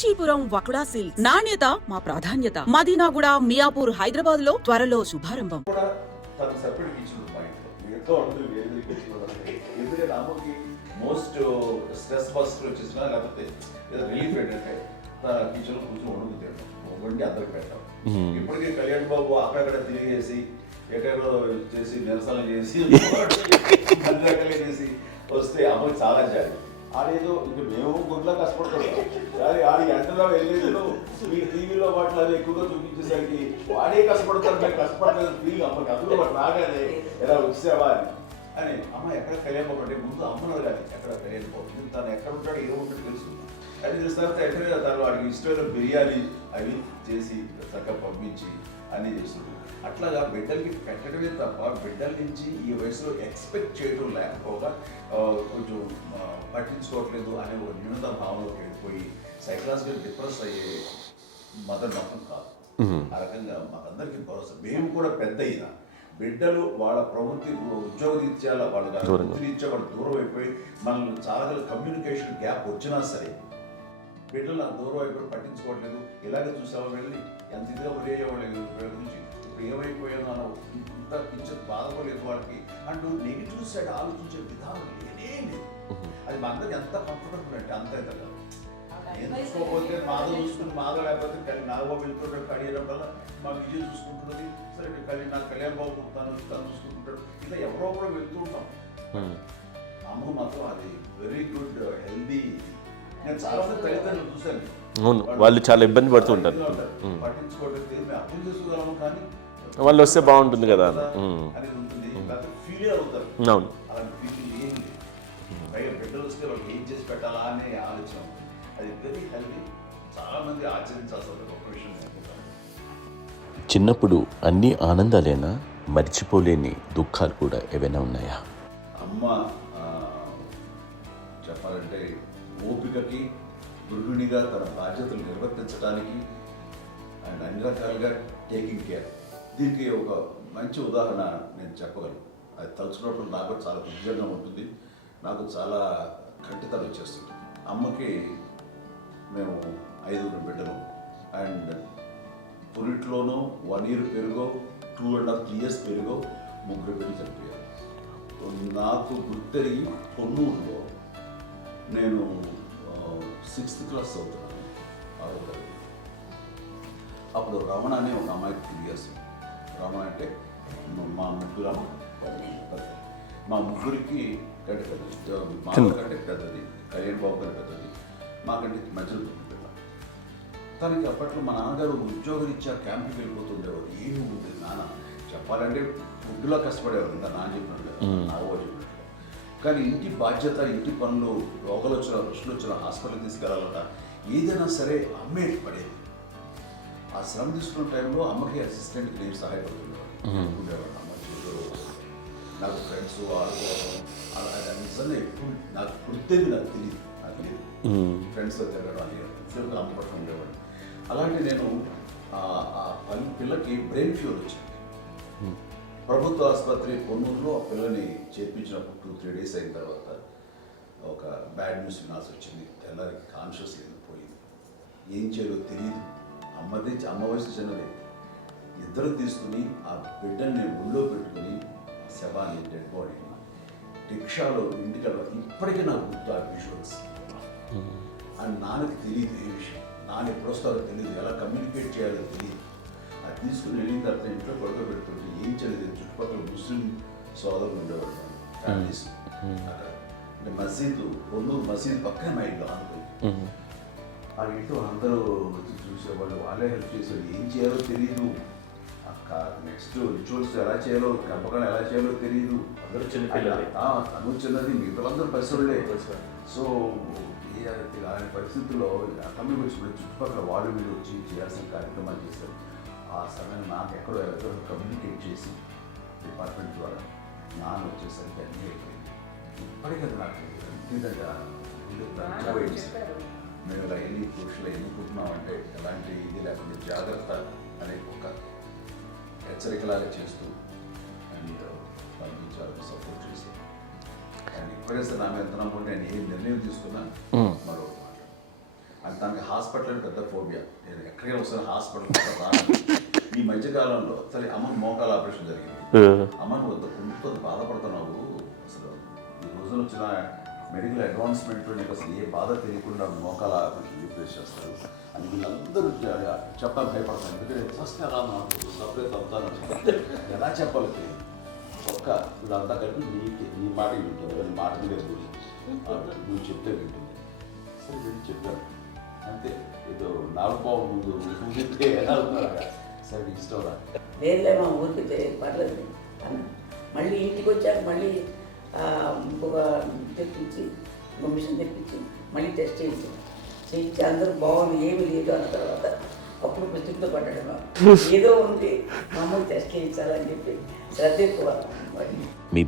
Kanchipuram వకుడా silks. నాణ్యత మా ప్రాధాన్యత. మదీనాగూడ, మియాపూర్, హైదరాబాద్ లో త్వరలో శుభారంభం. తను సపరేట్ కిచెన్ మా ఇంట్లో ఎంతో అందరూ వేరే కిచెన్ ఎందుకంటే అమ్మకి మోస్ట్ స్ట్రెస్ బస్టర్ వచ్చేసినా లేకపోతే ఏదో రిలీఫ్ ఏంటంటే తన కిచెన్లో కూర్చొని వండి అందరికి పెట్టాం. ఇప్పటికీ కళ్యాణ్ బాబు అక్కడక్కడ తిరిగేసి ఎక్కడో చేసి నిరసన చేసి అన్ని రకాలు చేసి వస్తే అమ్మకి చాలా జాలి. ఆడేదో ఇంక మేము గుడ్లా కష్టపడుతున్నాం కానీ ఆడి ఎంతలో వెళ్ళేదో మీ టీవీలో వాటిలో అది ఎక్కువగా చూపించేసరికి వాడే కష్టపడతారు, మేము కష్టపడలేదు ఫీల్ అమ్మకి. అందులో వాడు రాగానే ఎలా వచ్చావా అని అమ్మ ఎక్కడ కళ్యాణ్ బాబు అంటే ముందు అమ్మను కానీ ఎక్కడ కళ్యాణ్ బాబు తను ఎక్కడ ఉంటాడు ఏ ఉంటాడు తెలుసు. అది తెలిసిన తర్వాత ఎక్కడ తను వాడికి ఇష్టమైన బిర్యానీ అవి చేసి చక్కగా పంపించి అన్నీ చేస్తుంది. అట్లాగా బిడ్డలకి పెట్టడమే తప్ప బిడ్డల నుంచి ఈ వయసులో ఎక్స్పెక్ట్ చేయడం లేకపోగా కొంచెం పట్టించుకోవట్లేదు అనే ఒక న్యూనత భావంలోకి వెళ్ళిపోయి సైకలాజికల్ డిప్రెస్ అయ్యే మదర్ మాత్రం కాదు. ఆ రకంగా మాకందరికీ భరోసా. మేము కూడా పెద్ద అయినా బిడ్డలు వాళ్ళ ప్రవృత్తి ఉద్యోగ రీత్యా వాళ్ళ వృత్తి రీత్యా వాళ్ళు దూరం అయిపోయి మనల్ని చాలా కమ్యూనికేషన్ గ్యాప్ వచ్చినా సరే బిడ్డలు నాకు దూరం అయిపోయి పట్టించుకోవట్లేదు. ఇలాగే చూసావా వెళ్ళి ఎంత ఇదిగా వదిలేయేవాళ్ళు గురించి ఇప్పుడు ఏమైపోయానో అన్న ఇంత కించెత్ బాధపడలేదు వాళ్ళకి అంటూ నెగిటివ్ సైడ్ ఆలోచించే విధానం లేనే లేదు. అది మా అందరికి ఎంత కంఫర్టబుల్ అంటే అంత అయితే కాదు. నేను చూసుకోకపోతే మాధవ్ చూసుకుని మాధవ్ లేకపోతే నాగబాబు వెళ్తుంటాడు కడియడం వల్ల మా విజయ్ చూసుకుంటున్నది సరే నాకు కళ్యాణ్ బాబు తను చూసుకుంటుంటాడు. ఇలా ఎవరో కూడా వెళ్తూ ఉంటాం. అమ్మ మాత్రం అది వెరీ గుడ్ హెల్దీ. నేను చాలా మంది తల్లిదండ్రులు చూశాను. అవును, వాళ్ళు చాలా ఇబ్బంది పడుతూ ఉంటారు. పట్టించుకోవట్లేదు మేము అర్థం చేసుకోగలము కానీ వాళ్ళు వస్తే బాగుంటుంది కదా అనేది ఉంటుంది. ఫీల్ అవుతారు. అవును, అలాంటి ఫీలింగ్ ఏం లేదు. పైగా బిడ్డలు వస్తే వాళ్ళకి ఏం చేసి పెట్టాలా అనే ఆలోచన ఉంటుంది. అది వెరీ హెల్దీ. చాలా మంది ఆచరించాల్సిన ఒక విషయం అనుకుంటాను. చిన్నప్పుడు అన్ని ఆనందాలేనా, మర్చిపోలేని దుఃఖాలు కూడా ఏవైనా ఉన్నాయా? అమ్మ చెప్పాలంటే ఓపికకి గృహిణిగా తన బాధ్యతలు నిర్వర్తించడానికి అండ్ అన్ని రకాలుగా టేకింగ్ కేర్. దీనికి ఒక మంచి ఉదాహరణ నేను చెప్పగలను. అది తలుచుకున్నప్పుడు నాకు చాలా ఉద్యోగంగా ఉంటుంది, నాకు చాలా కంటితలు వచ్చేస్తుంది. అమ్మకి మేము 5 బిడ్డలు అండ్ పురిట్లోనూ 1 year పెరుగో 2.5 years పెరుగో 3 బిడ్డలు చనిపోయారు. నాకు గుర్తెరిగి పొన్నూరులో నేను 6th class చదువుతున్నాను, 6వ తరగతి. అప్పుడు రమణ అనే ఒక అమ్మాయికి 2 years. రమణ అంటే మా ముగ్గురికి కంటే పెద్దది, మా కంటే పెద్దది, కళ్యాణ్ బాబు కంటే పెద్దది, మాకంటే మధ్యలో పిల్ల. తనకి అప్పట్లో మా నాన్నగారు ఉద్యోగరీత్యా క్యాంప్కి వెళ్ళిపోతుండేవారు. ఏమి ఉంటుంది నాన్న చెప్పాలంటే ఫుడ్లో కష్టపడేవారు. ఇంకా నాన్న చెప్పినట్టు కదా, నాగో చెప్పినట్టు. కానీ ఇంటి బాధ్యత, ఇంటి పనులు, రోగాలు వచ్చిన రుచులు వచ్చిన హాస్పిటల్కి తీసుకెళ్ళాలన్నా ఏదైనా సరే అమ్మే పడేది. ఆ శ్రమ తీసుకున్న టైంలో అమ్మకి అసిస్టెంట్కి నేను సహాయపడుతుండేవాడు ఉండేవాడు. అమ్మ చూడరు నాకు ఫ్రెండ్స్ ఆడుకోవడం అలా నిజంగా ఎప్పుడు నాకు గుర్తేది నాకు తెలియదు. ఫ్రెండ్స్తో తిరగడం అని సేపు అమ్మ పట్ల ఉండేవాడు. అలాంటి నేను ఆ పిల్లకి బ్రెయిన్ ఫీవర్ వచ్చింది. ప్రభుత్వ ఆసుపత్రి పొన్నూరులో ఆ పిల్లని చేర్పించినప్పుడు 2-3 days అయిన తర్వాత ఒక బ్యాడ్ న్యూస్ వినాల్సి వచ్చింది. తెల్లారికి కాన్షియస్ లేదు, పోయింది. ఏం చేయాలో తెలియదు. అమ్మ వయసు చిన్నదే. ఇద్దరు తీసుకుని ఆ బిడ్డని నేను ఒళ్ళో పెట్టుకుని శవాన్ని, డెడ్ బాడీని రిక్షాలో ఇంటికి వెళ్ళాలి. ఇప్పటికీ నాకు గుర్తు ఆ విజువల్స్. అండ్ నాన్నకి తెలియదు ఏ విషయం, నాన్న ఎప్పుడు వస్తారో తెలియదు, ఎలా కమ్యూనికేట్ చేయాలో తెలియదు. అది తీసుకుని వెళ్ళిన తర్వాత ఇంట్లో గొడవ పెడుతుంటే ఏం చేయలేదు. చుట్టుపక్కల ముస్లిం సోదరులు ఉండేవాడు, ఫ్యామిలీస్. అంటే మసీదు, పొన్నూరు మసీదు పక్కనే మా ఇంట్లో అనుకుని ఆ ఇంట్లో అందరూ వచ్చి చూసేవాళ్ళు, వాళ్ళే హెల్ప్ చేసేవాళ్ళు. ఏం చేయాలో తెలియదు. నెక్స్ట్ రిచువల్స్ ఎలా చేయాలో, గంపకాలు ఎలా చేయాలో తెలియదు. అందరూ చిన్నపిల్లలే. తను చిన్నది, మిగతాలందరూ పరిసరులే. సో అలాంటి పరిస్థితుల్లో కమ్యూనిటీ వచ్చి చుట్టుపక్కల వాళ్ళు వీళ్ళు వచ్చి చేయాల్సిన కార్యక్రమాలు చేశారు. ఆ సమయం నాకు ఎక్కడో కమ్యూనికేట్ చేసి డిపార్ట్మెంట్ ద్వారా నాన్న వచ్చేసరికి అన్నీ అయిపోయింది. ఇప్పటికీ నాకు ఎందుకంటే మేము ఇలా ఎన్ని పురుషులు ఎన్నుకుంటున్నామంటే ఎలాంటి ఇది లేకుండా జాగ్రత్త అనే ఒక హెచ్చరికలాగా చేస్తూ అండ్ పంపించాలని సపోర్ట్ చేస్తాం. అండ్ ఇప్పుడైతే నా మీద ఎంత నమ్ముకుంటే నేను ఏ నిర్ణయం తీసుకున్నా మరొక మాట అది తనకి హాస్పిటల్ అని పెద్ద ఫోబియా. నేను ఎక్కడికి వస్తాను హాస్పిటల్. ఈ మధ్యకాలంలో సరే అమ్మకి మోకాల ఆపరేషన్ జరిగింది. అమ్మని కొంత బాధపడుతున్నావు, అసలు ఈ రోజున వచ్చిన మెడికల్ అడ్వాన్స్మెంట్ నీకు అసలు ఏ బాధ తెలియకుండా మోకాల ఆపరేషన్ రీప్లేస్ చేస్తారు అని వీళ్ళందరూ చెప్పడానికి భయపడతాను. ఎందుకంటే ఫస్ట్ ఎలా నాకు సపరేట్ అవుతాను ఎలా చెప్పాలి తెలియదు. ఒక్క వీళ్ళంతా కలిపి నీ మాట వింటారు, నీ మాట మీద కూడి నువ్వు చెప్తే వింటుంది. సరే వెళ్ళి చెప్పాను అంతే. ఏదో నాలుగు ముందు చెప్తే ఎలా ఉన్నారా సరే ఇష్టం రా లేదులే మా ఊరికి పర్లేదు అన్న. మళ్ళీ ఇంటికి వచ్చాక మళ్ళీ ఇంకొక తెప్పించి ఇంకో మిషన్ తెప్పించి మళ్ళీ టెస్ట్ చేయించి అందరూ బాగుంది ఏమి లేదు అన్న తర్వాత అప్పుడు పుస్తకంతో పట్టడం ఏదో ఉంది మామూలు టెస్ట్ చేయించాలని చెప్పి శ్రద్ధ ఎక్కువ. మీ